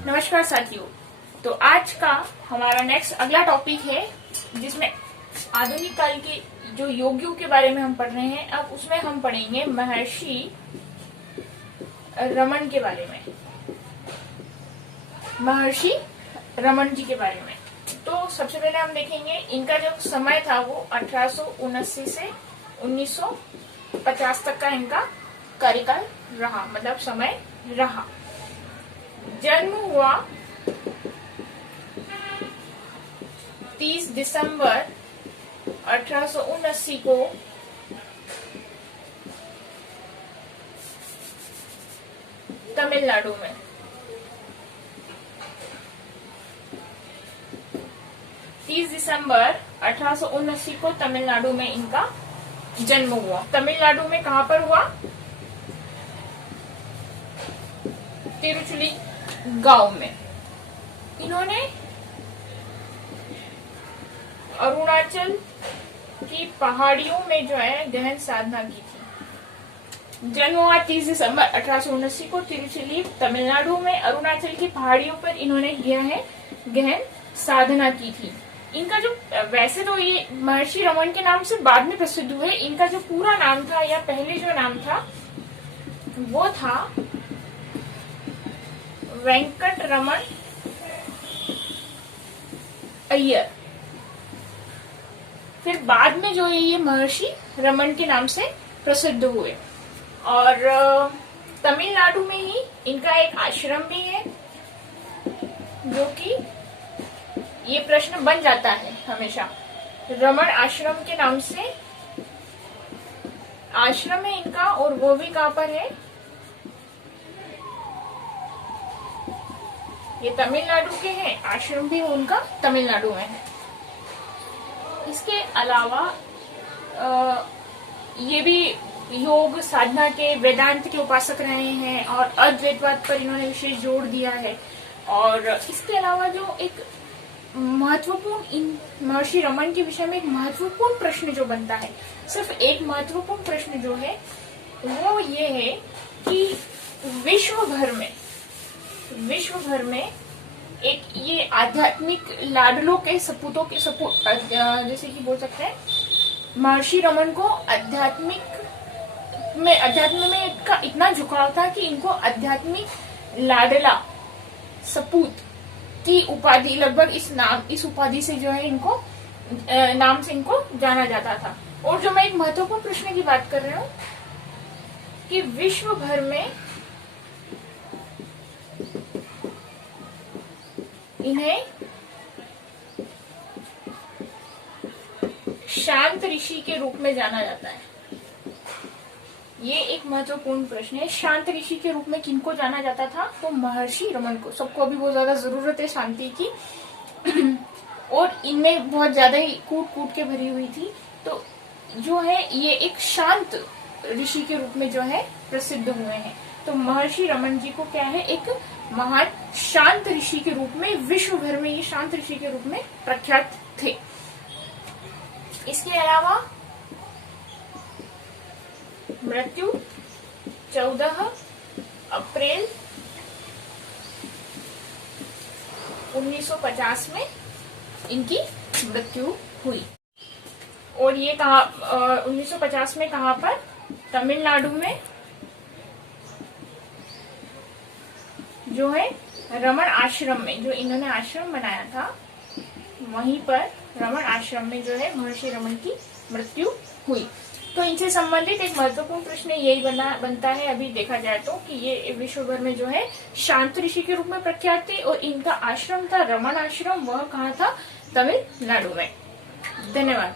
नमस्कार साथियों। तो आज का हमारा नेक्स्ट अगला टॉपिक है जिसमें आधुनिक काल के जो योगियों के बारे में हम पढ़ रहे हैं। अब उसमें हम पढ़ेंगे महर्षि रमन के बारे में, महर्षि रमन जी के बारे में। तो सबसे पहले हम देखेंगे इनका जो समय था वो 1879 से 1950 तक का इनका कार्यकाल रहा, मतलब समय रहा। जन्म हुआ 30 दिसंबर 1879 को तमिलनाडु में। 30 दिसंबर 1879 को तमिलनाडु में इनका जन्म हुआ। तमिलनाडु में कहां पर हुआ? तिरुचुली गांव में। इन्होंने अरुणाचल की पहाड़ियों में जो है गहन साधना की थी। जन्म हुआ 30 दिसंबर 1879 को तिरुचुली तमिलनाडु में। अरुणाचल की पहाड़ियों पर इन्होंने गहन साधना की थी। इनका जो वैसे तो ये महर्षि रमन के नाम से बाद में प्रसिद्ध हुए। इनका जो पूरा नाम था या पहले जो नाम था वो था वेंकट रमन अय्यर। फिर बाद में जो है ये महर्षि रमन के नाम से प्रसिद्ध हुए। और तमिलनाडु में ही इनका एक आश्रम भी है, जो कि ये प्रश्न बन जाता है हमेशा। रमन आश्रम के नाम से आश्रम है इनका, और वो भी कहां पर है? ये तमिलनाडु के हैं, आश्रम भी उनका तमिलनाडु में है। इसके अलावा ये भी योग साधना के, वेदांत के उपासक रहे हैं और अद्वैतवाद पर इन्होंने विशेष जोर दिया है। और इसके अलावा जो एक महत्वपूर्ण महर्षि रमन के विषय में एक महत्वपूर्ण प्रश्न जो बनता है, सिर्फ एक महत्वपूर्ण प्रश्न जो है वो ये है कि विश्व भर में एक ये आध्यात्मिक लाडलों के सपूतों के जैसे कि बोल सकते हैं, महर्षि रमन को अध्यात्म में इनका इतना झुकाव था कि इनको आध्यात्मिक लाडला सपूत की उपाधि, लगभग इस उपाधि से जो है इनको नाम से इनको जाना जाता था। और जो मैं एक महत्वपूर्ण प्रश्न की बात कर रही हूँ कि विश्व भर में इन्हें शांत ऋषि के रूप में जाना जाता है। ये एक महत्वपूर्ण प्रश्न है। शांत ऋषि के रूप में किनको जाना जाता था? तो महर्षि रमन को। सबको अभी बहुत ज्यादा जरूरत है शांति की और इनमें बहुत ज्यादा ही कूट के भरी हुई थी। तो जो है ये एक शांत ऋषि के रूप में जो है प्रसिद्ध हुए हैं। तो महर्षि रमन जी को क्या है, एक महान शांत ऋषि के रूप में, विश्व भर में ये शांत ऋषि के रूप में प्रख्यात थे। इसके अलावा मृत्यु 14 अप्रैल 1950 में इनकी मृत्यु हुई। और ये कहा 1950 में कहां पर? तमिलनाडु में जो है रमन आश्रम में, जो इन्होंने आश्रम बनाया था वहीं पर रमन आश्रम में जो है महर्षि रमन की मृत्यु हुई। तो इनसे संबंधित एक महत्वपूर्ण प्रश्न यही बनता है अभी देखा जाए तो, कि ये विश्व भर में जो है शांत ऋषि के रूप में प्रख्यात थे और इनका आश्रम था रमन आश्रम, वह कहाँ था? तमिलनाडु में। धन्यवाद।